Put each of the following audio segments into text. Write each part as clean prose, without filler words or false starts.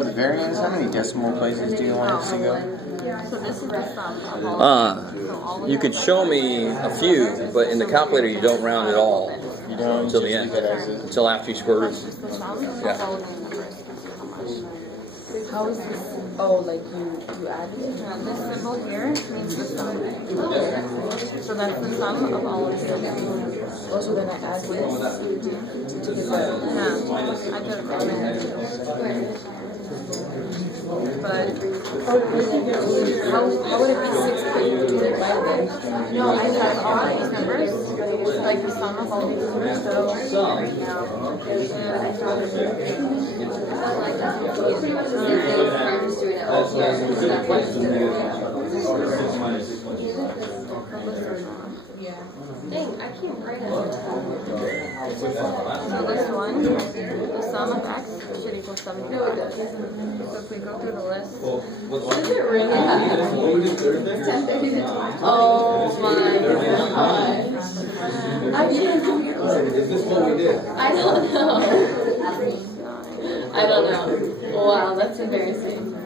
For the variance, how many decimal places do you want us to go? So this is the sum of all You could show me a few, but in the calculator you don't round at all You don't until the end, until after you square root. Yeah. How is this? Oh, like you added it? Yeah, this symbol here means the sum. So that's the sum of all of these. Also, then I add this to the Yeah, I put it there. But how would it be 6.2 divided by? no, I have all these numbers, like the sum of all these numbers. So right now, Dang, I can't write it. so this one, the sum of x should equal 75. So if we go through the list, Does it really happen? Oh my gosh. I can't do it. Is this what we did? I don't know. I don't know. Wow, that's embarrassing.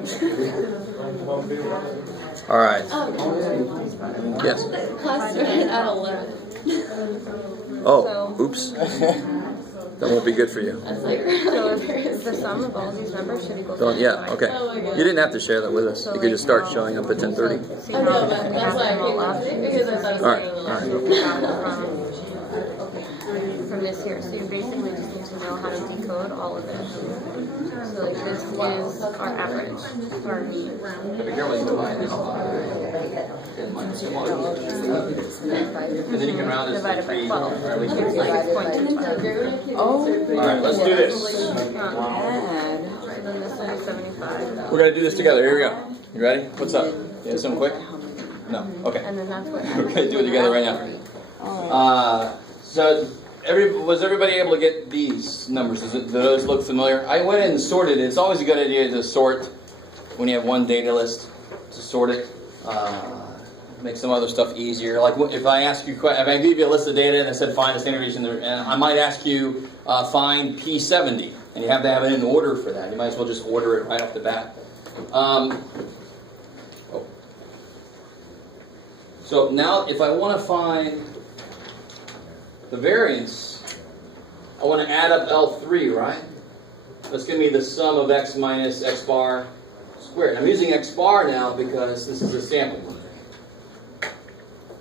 All right. Yes. Class started at 11. Oh, oops. That won't be good for you. That's like so really if embarrassing. the sum of all these numbers should equal Don't, 75. yeah, okay. Oh my God. You didn't have to share that with us. You could just start showing up at 10:30. See I how know, but we that's have why I them all came up? last week because I thought it was All right, saying all right. So we got from this here. So you basically just need to know how to decode all of it. So like this is our average, our mean. Be careful you divide this by 10 minus 1. And then you can round this to Divided by 3. 12. Or at least It's like 0.25. Oh, all right, let's do this. add. And then this one is 75. We're going to do this together. Here we go. You ready? What's up? You have something quick? No. Okay. And then that's what We're going to do it together right now. So, was everybody able to get these numbers? Do those look familiar? I went and sorted it. It's always a good idea to sort when you have one data list, to sort it. Make some other stuff easier. Like if I ask you, if I give you a list of data and I said find a standard deviation, and I might ask you find P70, and you have to have it in order for that. You might as well just order it right off the bat. So now, if I want to find the variance, I want to add up L3, right? That's going to be the sum of x minus x bar squared. I'm using x bar now because this is a sample.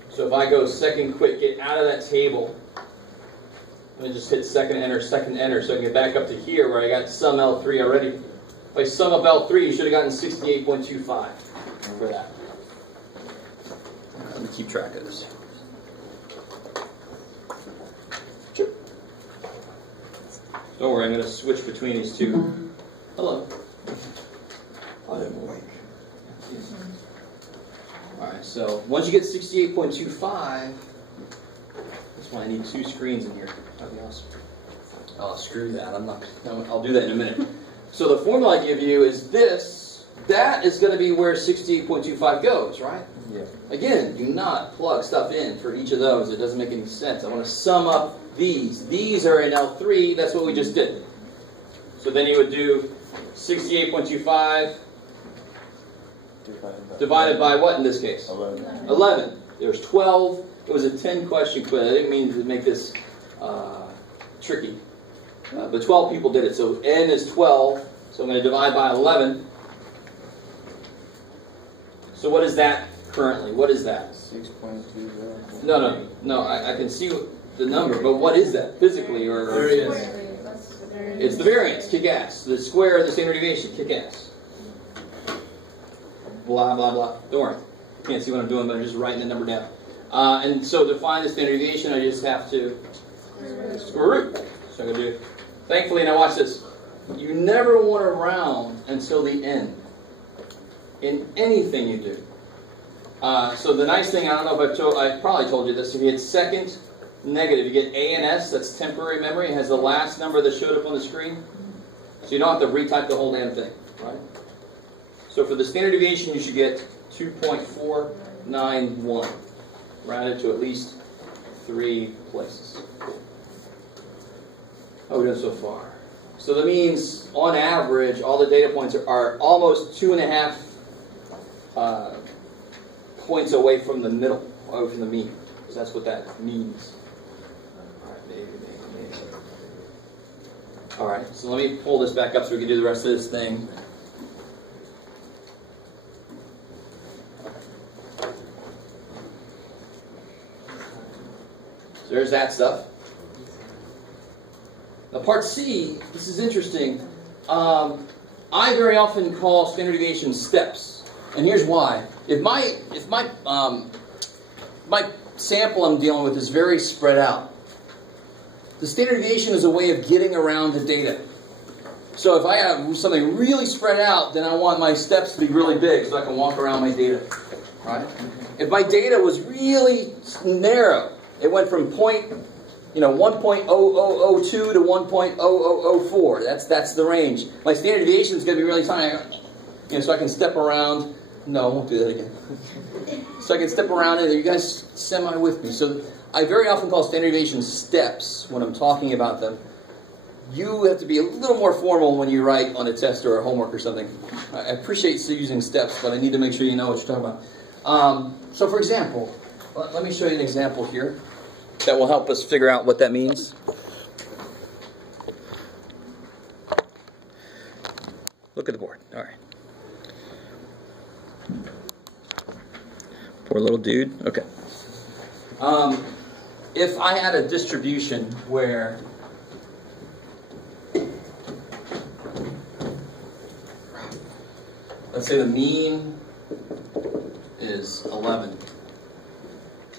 So if I go second quick, get out of that table, and then just hit second enter, so I can get back up to here where I got sum L3 already. If I sum up L3, you should have gotten 68.25 for that. Let me keep track of this. Sure. Don't worry, I'm going to switch between these two. Hello. I am awake. Alright, so once you get 68.25, that's why I need two screens in here. Nothing else. Oh, screw that. I'll do that in a minute. So the formula I give you is this. That is going to be where 68.25 goes, right? Yeah. Again, do not plug stuff in for each of those. It doesn't make any sense. I want to sum up these. These are in L3. That's what we just did. So then you would do 68.25 divided by what in this case? 11. 11. There's 12. It was a 10 question quiz. I didn't mean to make this tricky. But 12 people did it. So n is 12. So I'm going to divide by 11. So what is that currently? What is that? 6.20. No. I can see the number, but what is that physically? Or it's the variance. Kick ass. The square of the standard deviation. Kick ass. Blah, blah, blah. Don't worry. You can't see what I'm doing, but I'm just writing the number down. And so to find the standard deviation, I just have to square root. So I'm going to do. Thankfully, now watch this. You never want to round until the end in anything you do. So the nice thing, I don't know if I've probably told you this, if you hit second negative, you get A and S, that's temporary memory. It has the last number that showed up on the screen. So you don't have to retype the whole damn thing, right? So for the standard deviation, you should get 2.491, rounded to at least 3 places. How are we doing so far? So that means, on average, all the data points are almost 2.5 points away from the middle, away from the mean. Because that's what that means. All right, so let me pull this back up so we can do the rest of this thing. So there's that stuff. Now part C, this is interesting. I very often call standard deviation steps, and here's why. If my sample I'm dealing with is very spread out, the standard deviation is a way of getting around the data. So if I have something really spread out, then I want my steps to be really big so I can walk around my data. Right? If my data was really narrow, it went from 1.0002 to 1.0004. That's the range. My standard deviation is going to be really tiny. So I can step around. No, I won't do that again. So I can step around it. Are you guys semi with me? So I very often call standard deviation steps when I'm talking about them. You have to be a little more formal when you write on a test or a homework or something. I appreciate using steps, but I need to make sure you know what you're talking about. So for example, let me show you an example here that will help us figure out what that means. Look at the board. All right. Poor little dude. Okay. If I had a distribution where let's say the mean is 11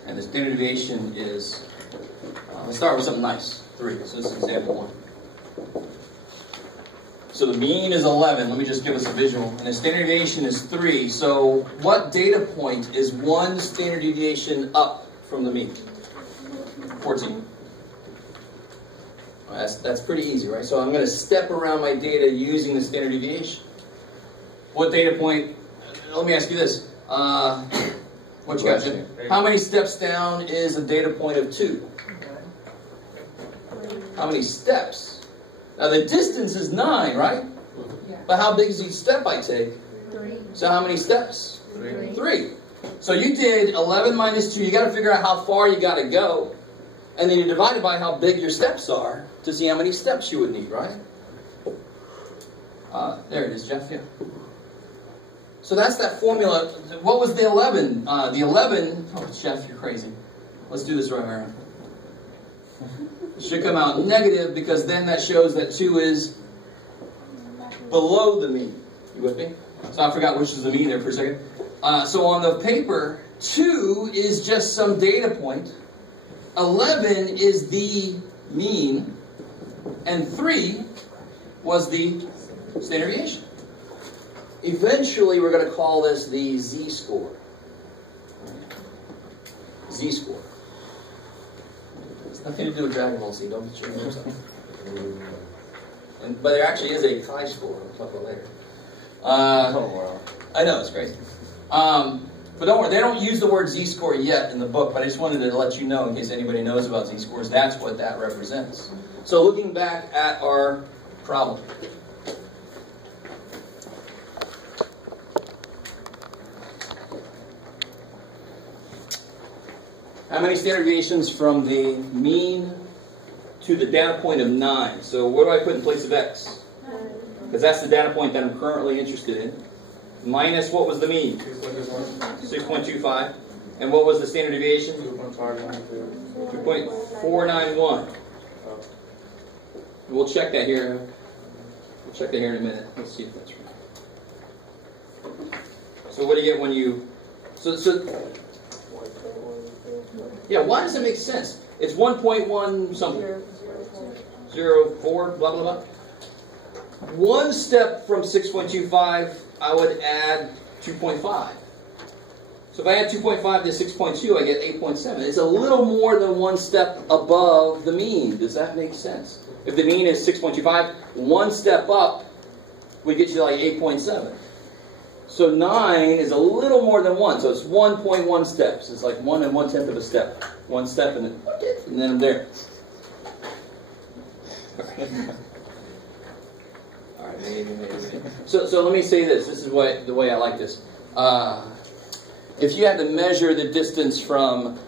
and the standard deviation is let's start with something nice, 3. So this is example 1. So the mean is 11. Let me just give us a visual. And the standard deviation is 3. So what data point is one standard deviation up from the mean? 14. That's pretty easy, right? So I'm going to step around my data using the standard deviation. What data point? Let me ask you this. What you got, Jim? How many steps down is a data point of 2? How many steps? Now the distance is 9, right? Yeah. But how big is each step I take? 3. So how many steps? 3. So you did 11 minus 2. You got to figure out how far you got to go. And then you divide it by how big your steps are to see how many steps you would need, right? There it is, Jeff. Yeah. So that's that formula. What was the 11? The 11... Oh, Jeff, you're crazy. Let's do this right around. It should come out negative because then that shows that 2 is below the mean. You with me? So I forgot which is the mean there for a second. So on the paper, 2 is just some data point. 11 is the mean. And 3 was the standard deviation. Eventually, we're going to call this the z-score. Z-score. It's nothing to do with Dragon Ball Z. Don't get your hopes up. But there actually is a chi-score. I'll talk about it later. I know, it's crazy. But don't worry, they don't use the word z-score yet in the book, but I just wanted to let you know, in case anybody knows about z-scores, that's what that represents. So looking back at our problem. How many standard deviations from the mean to the data point of 9? So what do I put in place of x? Because that's the data point that I'm currently interested in. Minus what was the mean? 6.25. And what was the standard deviation? 2.491. We'll check that here. We'll check that here in a minute. Let's see if that's right. So what do you get when you... Yeah, why does it make sense? It's 1.1 something. 04, blah, blah, blah. One step from 6.25, I would add 2.5. So if I add 2.5 to 6.2, I get 8.7. It's a little more than one step above the mean. Does that make sense? If the mean is 6.25, one step up would get you to like 8.7. So 9 is a little more than 1. So it's 1.1 steps. It's like 1 1/10 of a step. One step and then I'm there. So let me say this. This is the way I like this. If you had to measure the distance from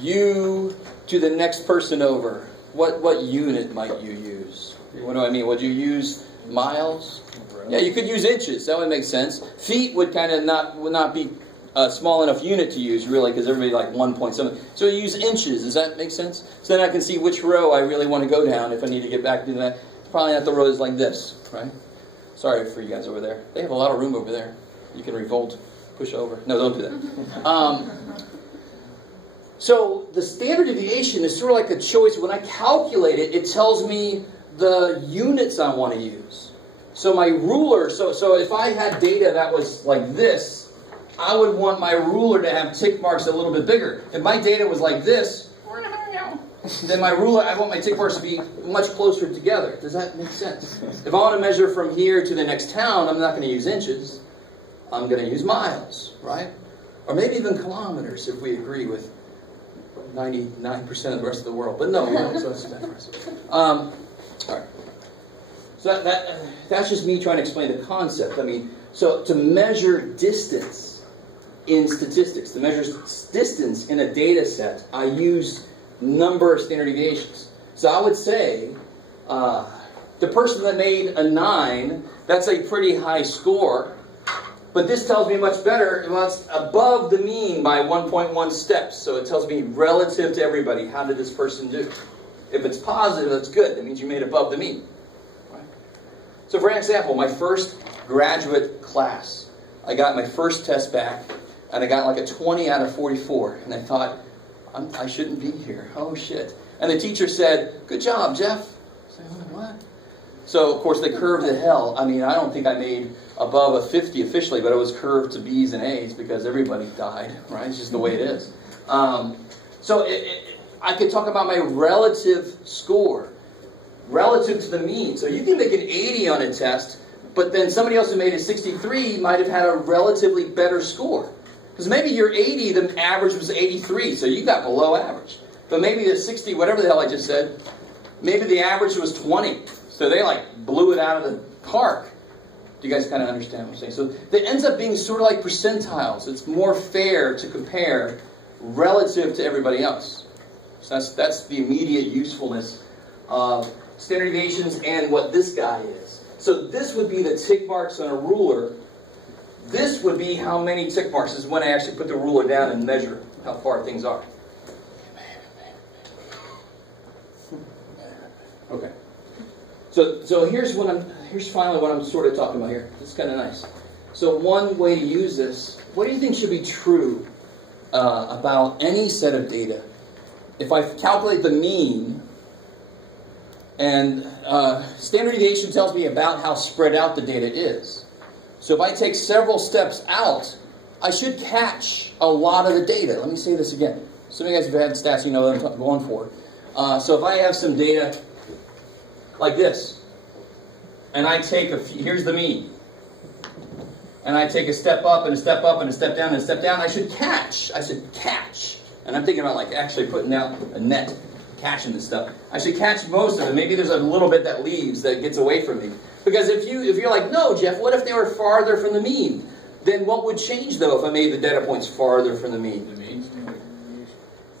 you to the next person over, what unit might you use? What do I mean? Would you use miles? Yeah, you could use inches. That would make sense. Feet would kind of not be a small enough unit to use, really, because everybody like 1 point something. So you use inches. Does that make sense? So then I can see which row I really want to go down if I need to get back to that. Probably not the rows like this, right? Sorry for you guys over there. They have a lot of room over there. You can revolt, push over. No, don't do that. So the standard deviation is sort of like a choice. When I calculate it, it tells me the units I want to use. So my ruler, so if I had data that was like this, I would want my ruler to have tick marks a little bit bigger. If my data was like this, then my ruler, I want my tick marks to be much closer together. Does that make sense? If I want to measure from here to the next town, I'm not going to use inches. I'm going to use miles, right? Or maybe even kilometers if we agree with 99% of the rest of the world. But no, we don't, so that's different. All right. So that's just me trying to explain the concept. I mean, so to measure distance in statistics, to measure distance in a data set, I use number of standard deviations. So I would say the person that made a 9, that's a pretty high score. But this tells me much better. Well, it's above the mean by 1.1 steps. So it tells me relative to everybody, how did this person do? If it's positive, that's good. That means you made above the mean. Right? So for example, my first graduate class, I got my first test back, and I got like a 20 out of 44. And I thought, I shouldn't be here. Oh, shit. And the teacher said, good job, Jeff. I said, what? So, of course, they curved to hell. I mean, I don't think I made above a 50 officially, but it was curved to B's and A's because everybody died, right? It's just the way it is. So I could talk about my relative score, relative to the mean. So you can make an 80 on a test, but then somebody else who made a 63 might have had a relatively better score. Because maybe your 80, the average was 83, so you got below average. But maybe the 60, whatever the hell I just said, maybe the average was 20. So they like blew it out of the park. Do you guys kind of understand what I'm saying? So it ends up being sort of like percentiles. It's more fair to compare relative to everybody else. So that's the immediate usefulness of standard deviations and what this guy is. So this would be the tick marks on a ruler. This would be how many tick marks. This is when I actually put the ruler down and measure how far things are. Okay. So here's finally what I'm sort of talking about here. This is kind of nice. So one way to use this, what do you think should be true about any set of data? If I calculate the mean, and standard deviation tells me about how spread out the data is. So if I take several steps out, I should catch a lot of the data. Let me say this again. Some of you guys have had stats, you know what I'm going for. So if I have some data like this, and I take here's the mean, and I take a step up and a step up and a step down and a step down, I should catch. And I'm thinking about like actually putting out a net, catching this stuff. I should catch most of it. Maybe there's a little bit that leaves, that gets away from me. Because if you're like, no, Jeff, what if they were farther from the mean? Then what would change though if I made the data points farther from the mean?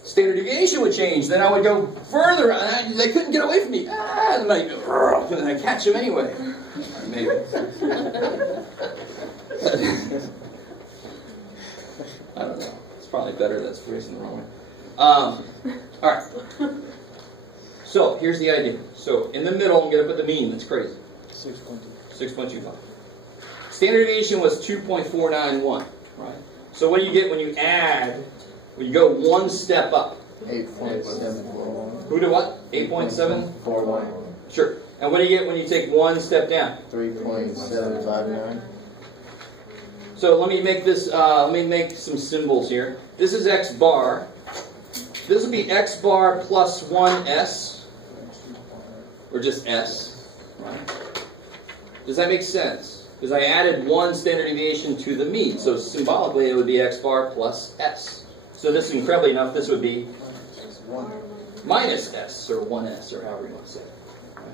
Standard deviation would change. Then I would go further. They couldn't get away from me. And I catch them anyway. Maybe. I don't know. It's probably better that's phrasing the wrong way. All right. So here's the idea. So in the middle, I'm going to put the mean. That's crazy. 6.25. Standard deviation was 2.491. Right. So what do you get when you add? When you go one step up? 8.741. Who do what? 8.741. Sure. And what do you get when you take one step down? 3.759. So let me make this. Let me make some symbols here. This is x bar. This will be x bar plus 1s, or just s. Right? Does that make sense? Because I added one standard deviation to the mean, so symbolically it would be x bar plus s. So this, incredibly enough, this would be minus s, or 1s, or however you want to say it. Right?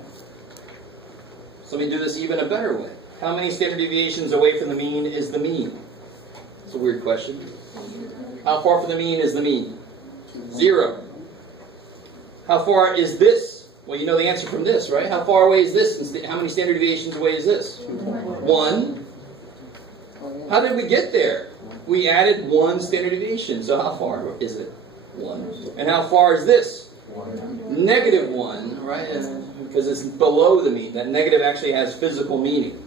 So let me do this even a better way. How many standard deviations away from the mean is the mean? It's a weird question. How far from the mean is the mean? 0. How far is this? Well, you know the answer from this, right? How far away is this? And how many standard deviations away is this? 1. How did we get there? We added 1 standard deviation. So how far is it? 1. And how far is this? Negative 1, right? Because it's below the mean. That negative actually has physical meaning.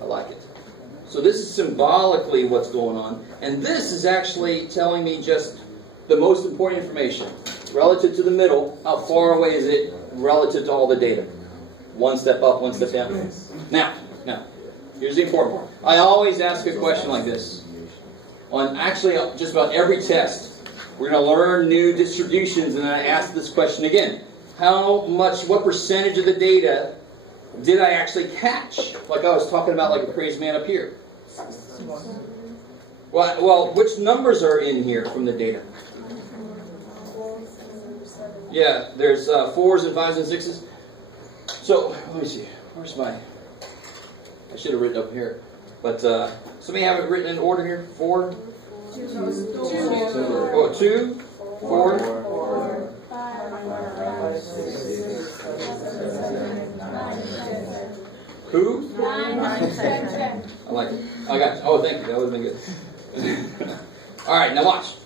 I like it. So this is symbolically what's going on. And this is actually telling me just the most important information. Relative to the middle, how far away is it relative to all the data? 1 step up, 1 step down. Now, here's the important part. I always ask a question like this. On actually just about every test, we're going to learn new distributions, and then I ask this question again. What percentage of the data did I actually catch? Like I was talking about, like a crazy man up here. Well, which numbers are in here from the data? Yeah, there's 4s and 5s and 6s. So, let me see. Where's my... I should have written up here. But, somebody have it written in order here? 4? 2. 2. 4. 5, 6, 7, 9, 10. Who? 9, 10. I like it. I got you. Oh, thank you. That would have been good. Alright, now watch.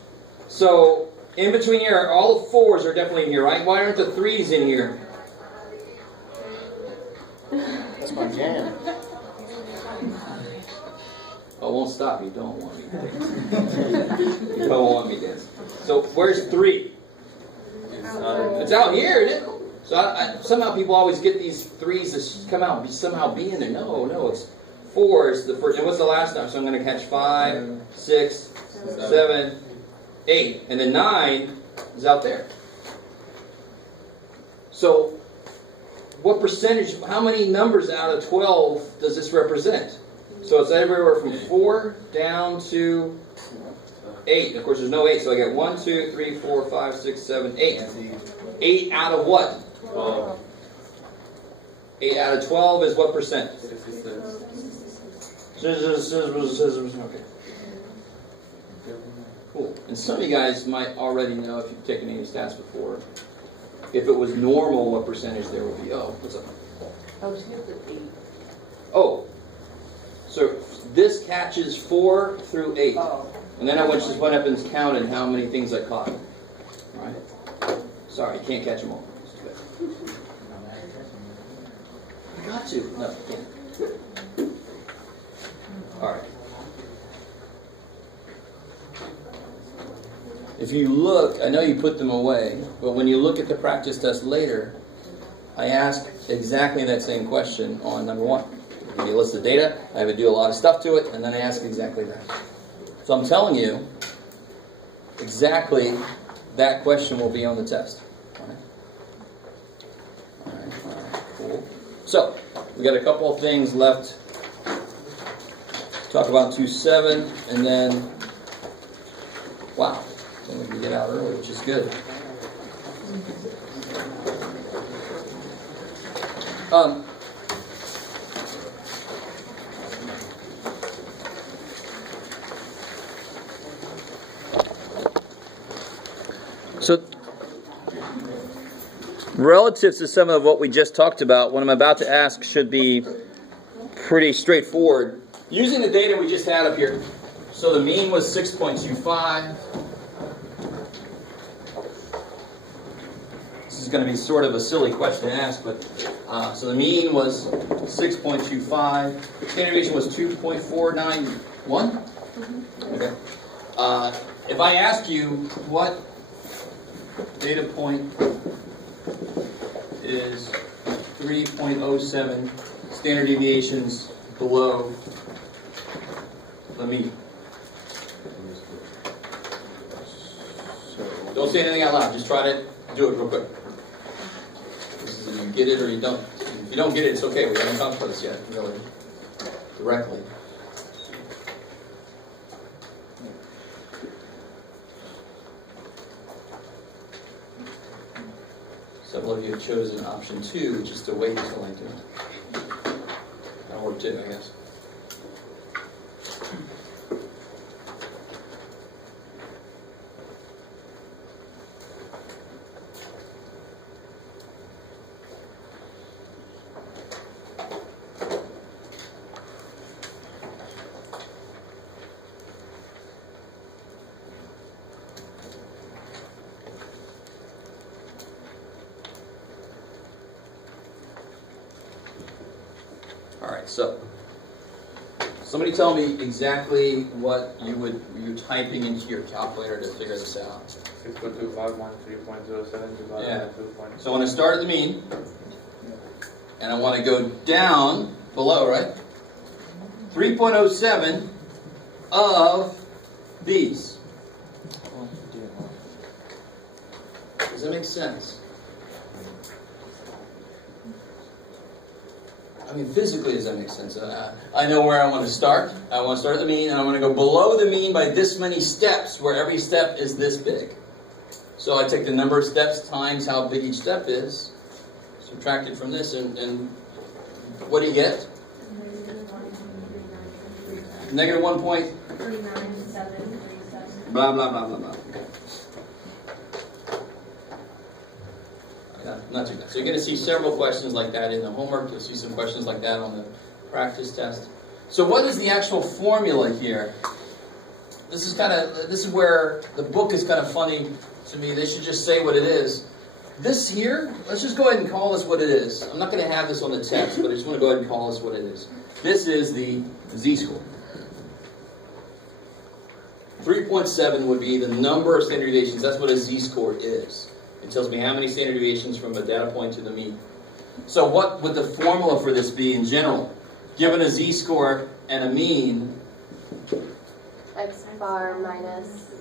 So, in between here, all the 4s are definitely in here, right? Why aren't the 3s in here? That's my jam. I won't stop you. Don't want me to dance. You don't want me to dance. So, where's 3? It's out here, isn't it? So, somehow people always get these 3s to somehow be in there. No, it's 4 is the first. And what's the last number? So, I'm going to catch 5, 6, 7, 8. And then 9 is out there. So, what percentage, how many numbers out of 12 does this represent? So it's everywhere from 4 down to 8. Of course, there's no 8, so I get 1, 2, 3, 4, 5, 6, 7, 8. 8 out of what? 12. 8 out of 12 is what percent? 66. Okay. Cool. And some of you guys might already know, if you've taken any stats before, if it was normal, what percentage there would be. Oh, what's up? Oh, so this catches 4 through 8. And then I just went up and counted how many things I caught. Alright? Sorry, you can't catch them all. I got to. No, I can't. Alright. If you look, I know you put them away, but when you look at the practice test later, I ask exactly that same question on number 1. I give you a list of data, I have to do a lot of stuff to it, and then I ask exactly that. So I'm telling you, exactly that question will be on the test. All right, cool. So, we got a couple of things left. Talk about 2.7, and then, wow. So we can get out early, which is good. So, relative to some of what we just talked about, what I'm about to ask should be pretty straightforward. Using the data we just had up here. So the mean was 6.25. This is going to be sort of a silly question to ask, but so the mean was 6.25. Standard deviation was 2.491. Okay. If I ask you what data point is 3.07 standard deviations below the mean. Don't say anything out loud. Just try to do it real quick. You get it or you don't. If you don't get it, it's okay. We haven't talked about this yet, really, directly. So couple of you have chosen option 2, which is to wait until I do it. That'll work too, I guess. So, somebody tell me exactly what you're typing into your calculator to figure this out. 6.251 3.07 Yeah. So I want to start at the mean, and I want to go down below, right? 3.07 of these. Does that make sense? I mean, physically, does that make sense? I know where I want to start. I want to start at the mean, and I want to go below the mean by this many steps, where every step is this big. So I take the number of steps times how big each step is, subtract it from this, and what do you get? Negative 1.397. Blah, blah, blah, blah, blah. Not too bad. So you're going to see several questions like that in the homework. You'll see some questions like that on the practice test. So what is the actual formula here? This is where the book is kind of funny to me. They should just say what it is. This here, let's just go ahead and call this what it is. I'm not going to have this on the test, but I just want to go ahead and call this what it is. This is the z-score. 3.7 would be the number of standard deviations. That's what a z-score is. It tells me how many standard deviations from a data point to the mean. So what would the formula for this be in general? Given a z-score and a mean, X bar minus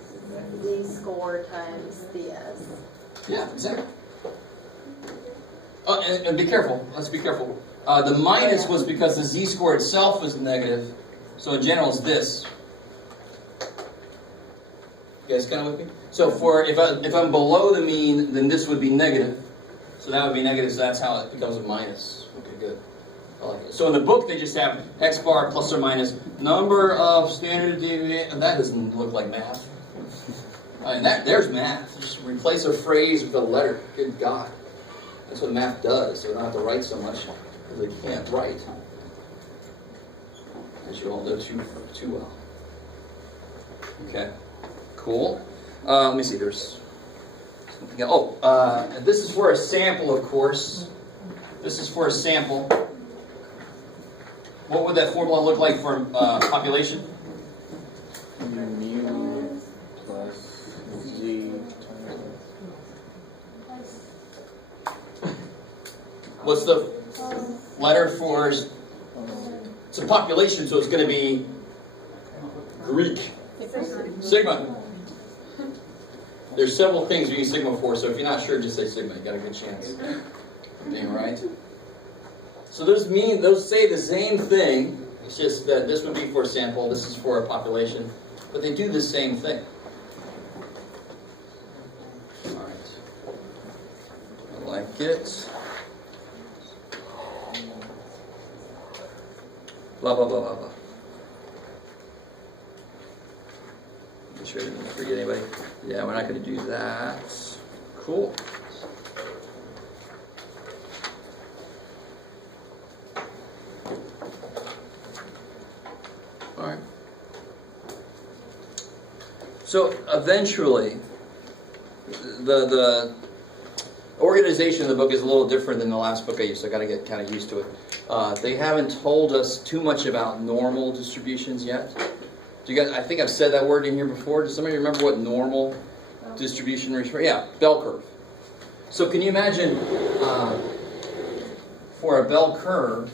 z-score times ds. Yeah, exactly. Oh, and be careful. Let's be careful. The minus was because the z-score itself was negative. So in general, it's this. You guys kind of with me? So if I'm below the mean, then this would be negative. So that would be negative, so that's how it becomes a minus. Okay, good. I like it. So in the book, they just have x bar plus or minus number of standard deviations. That doesn't look like math. I mean, there's math. Just replace a phrase with a letter. Good God. That's what math does. So they don't have to write so much because they can't write. As you all know too well. Okay. Cool. Let me see. There's something else. This is for a sample, of course. This is for a sample. What would that formula look like for population? Mu plus z. What's the letter for? It's a population, so it's going to be Greek. Sigma. There's several things you use sigma for, so if you're not sure, just say sigma. You got a good chance of being right. So those say the same thing. It's just that this would be for a sample, this is for a population, but they do the same thing. All right. I like it. Blah blah blah blah blah. Make sure I didn't forget anybody. Yeah, we're not going to do that. Cool. All right. So eventually, the organization of the book is a little different than the last book I used, so I got to get kind of used to it. They haven't told us too much about normal distributions yet. Do you guys? I think I've said that word in here before. Does somebody remember what normal distribution refers? Yeah, bell curve. So can you imagine for a bell curve?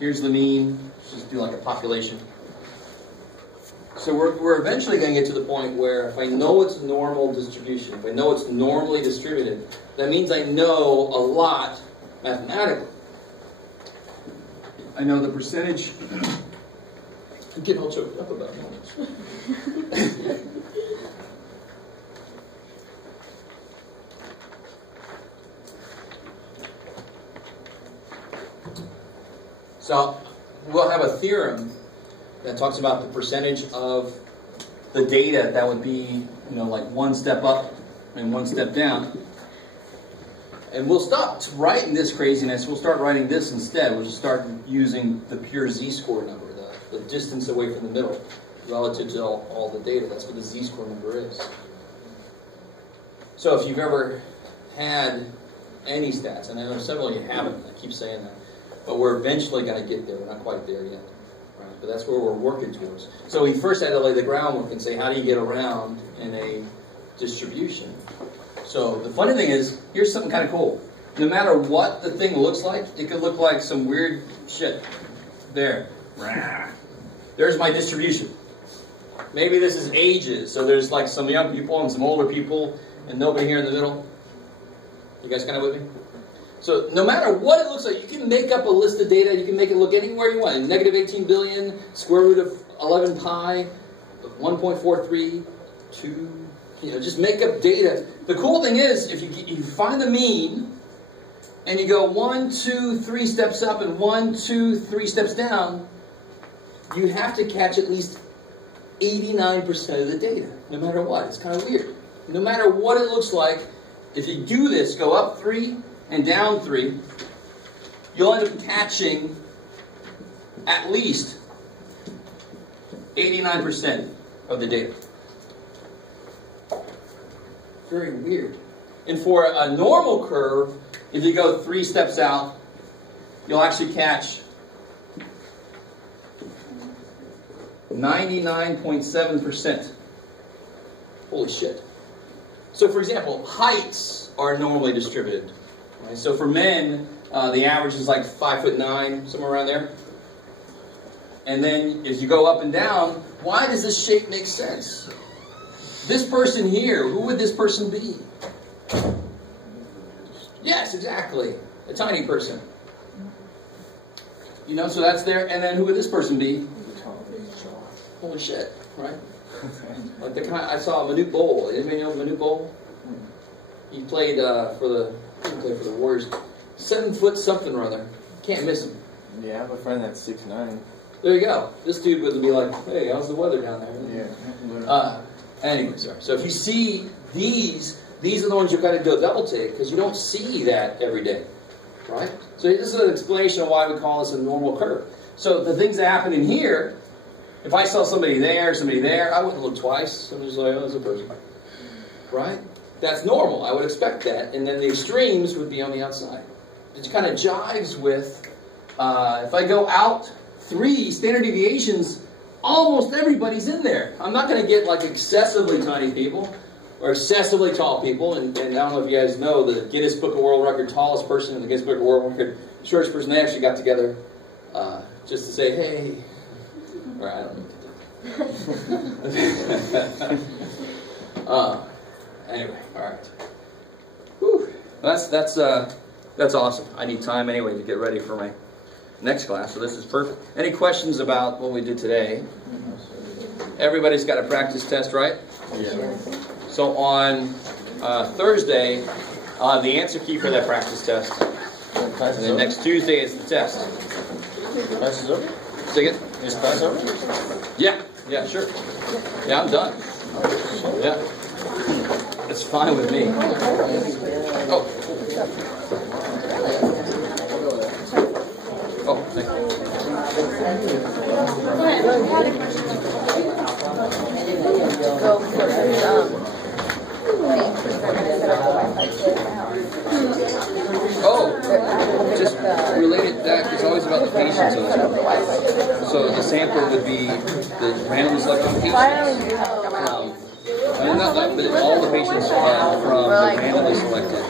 Here's the mean. Let's just do like a population. So we're eventually going to get to the point where if I know it's normal distribution, if I know it's normally distributed, that means I know a lot mathematically. I know the percentage. I'm getting all choked up about it. So we'll have a theorem that talks about the percentage of the data that would be, like one step up and one step down. And we'll stop writing this craziness. We'll start writing this instead. We'll just start using the pure z-score number, the distance away from the middle relative to all the data. That's what the z-score number is. So if you've ever had any stats, and I know several of you haven't, I keep saying that, but we're eventually going to get there. We're not quite there yet. Right? But that's where we're working towards. So we first had to lay the groundwork and say, how do you get around in a distribution? So the funny thing is, here's something kind of cool. No matter what the thing looks like, it could look like some weird shit. There. There's my distribution. Maybe this is ages, so there's like some young people and some older people and nobody here in the middle. You guys kind of with me? So no matter what it looks like, you can make up a list of data. You can make it look anywhere you want. Negative 18 billion, square root of 11 pi, 1.43, 2... just make up data. The cool thing is, if you find the mean, and you go 1, 2, 3 steps up, and 1, 2, 3 steps down, you have to catch at least 89% of the data, no matter what. It's kind of weird. No matter what it looks like, if you do this, go up 3 and down 3, you'll end up catching at least 89% of the data. Very weird. And for a normal curve, if you go 3 steps out, you'll actually catch 99.7%. Holy shit. So for example, heights are normally distributed. Right? So for men, the average is like 5'9", somewhere around there. And then as you go up and down, why does this shape make sense? This person here, who would this person be? Yes, exactly. A tiny person. So that's there. And then who would this person be? Holy shit, right? Like I saw Manute Bol. Anybody know Manute Bol? He played for the Warriors. 7 foot something or other. Can't miss him. Yeah, I have a friend that's 6'9". There you go. This dude would be like, hey, how's the weather down there? Yeah. Anyway, sorry. So if you see these are the ones you've got to do a double take because you don't see that every day, right? So this is an explanation of why we call this a normal curve. So the things that happen in here, if I saw somebody there, I wouldn't look twice. I'm just like, oh, there's a person, right? That's normal. I would expect that, and then the extremes would be on the outside. It kind of jives with if I go out 3 standard deviations. Almost everybody's in there. I'm not going to get like excessively tiny people or excessively tall people. And I don't know if you guys know, the Guinness Book of World Record tallest person and the Guinness Book of World Record shortest person, they actually got together just to say, hey. Or I don't know. Anyway, all right. Whew. That's awesome. I need time anyway to get ready for my next class, so this is perfect. Any questions about what we did today? Everybody's got a practice test, right? Yeah. So on Thursday, the answer key for that practice test. And then next Tuesday is the test. Class is over? Say it? Is class over? Yeah, sure. Yeah, I'm done. Yeah. It's fine with me. Oh, thank you. Just related to that, it's always about the patients of this one. So the sampler would be the randomly selected patients. But all the patients from the randomly selected.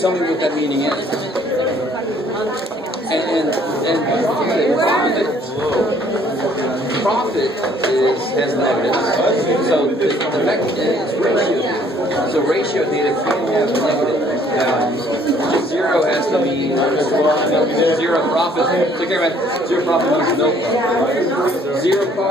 Tell me what that meaning is. And profit has negatives. So the mechanism is ratio. So ratio data can have negative values. 0 has to be 0 profit. Take care, man. 0 profit means no profit. 0 car.